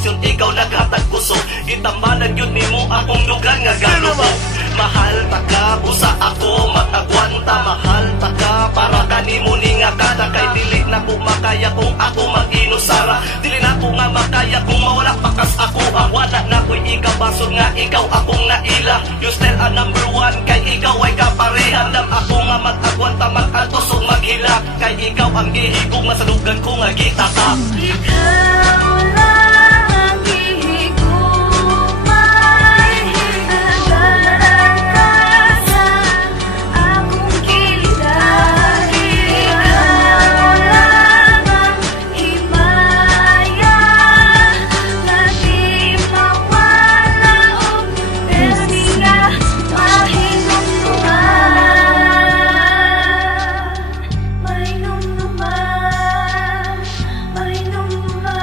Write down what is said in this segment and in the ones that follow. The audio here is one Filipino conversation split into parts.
relasyon, ikaw naghatag kusog. Gitambalan yun nimo akong lugar nga galubog. Mahal ta ka, busa ako mag-agwanta. Mahal ta ka, para kanimo ni nga kada. Kay dili na ko makaya kung ako mag-inusara. Dili na ko nga makaya kung mawala pakas ako. Ang wala na ko'y ikabasod nga ikaw akong naila. You still a number one, kay ikaw ay kaparehan. Dam ako nga mag-agwanta, mag-atos o maghila. Kay ikaw ang gihigog, masalugan ko nga gitatak. Ikaw lang ang gihigumay, nagalaan ka sa akong giliran. Ikaw lang ang himaya, na di mawala o pwede nga mahinumduman. Mahinumduman, mahinumduman.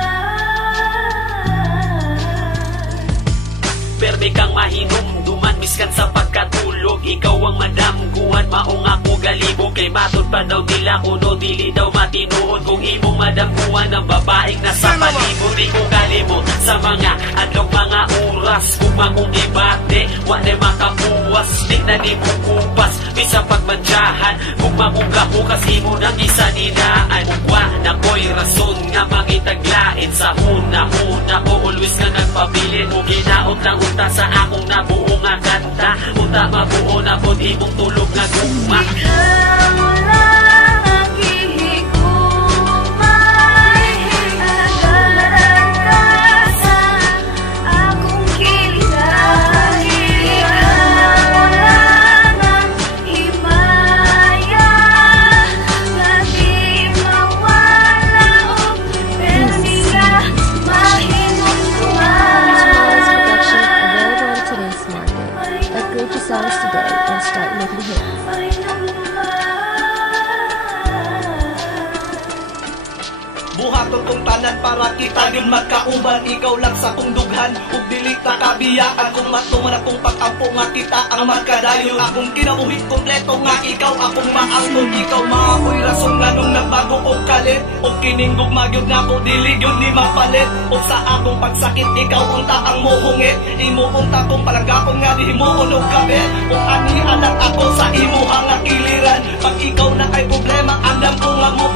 Permi kang mahinumduman, miskan sa pagkatulog. Ikaw ang madamguan, maong ako galibog. Kay matod pa daw nila kuno, dili daw matinuod. Kung imong madamguan ang babaeng nasa palibot. Di ko kalimot sa mga adlong mga oras. Kung makong ibate, wala makapuwas. Di na di mo kupas, bisa pagmantsahan. Kung makong kapukas, imo nang isa ninaan. Kung na ko'y rason nga makitaglain. Sa huna-huna ko, always nga nagpabilin mo. Ginaot lang unta sa akong nabuo nga kanta. Unta mabuo na po, di mong tulog nga guma. Ikaw lang ang gihigumay, nagalaan ka sa akong giliran. Ikaw lang ang himaya, na di mawala o pwede nga mahinumduman. Available in today's market. Upgrade your songs today and start making hits. Buhaton kong tanan para kita yun magkauban. Ikaw lang sa kong dughan, ug dili ta kabiyaan. Kung matuman akong pag-ampo nga kita ang magkadayon. Akong kinabuhi kompleto nga ikaw akong maangkon. Ikaw maakoy rason nga nung nagbago kong kalit. Ug kining gugmagyod nga ko dili yun ni mapalit. Ug sa akong pagsakit ikaw unta ang muhungit. Imo unta kong palagakon nga di himuon og kabit. Ug ani anak ako sa imo nga kiliran. Pag ikaw na kay problema, alam ko nga mo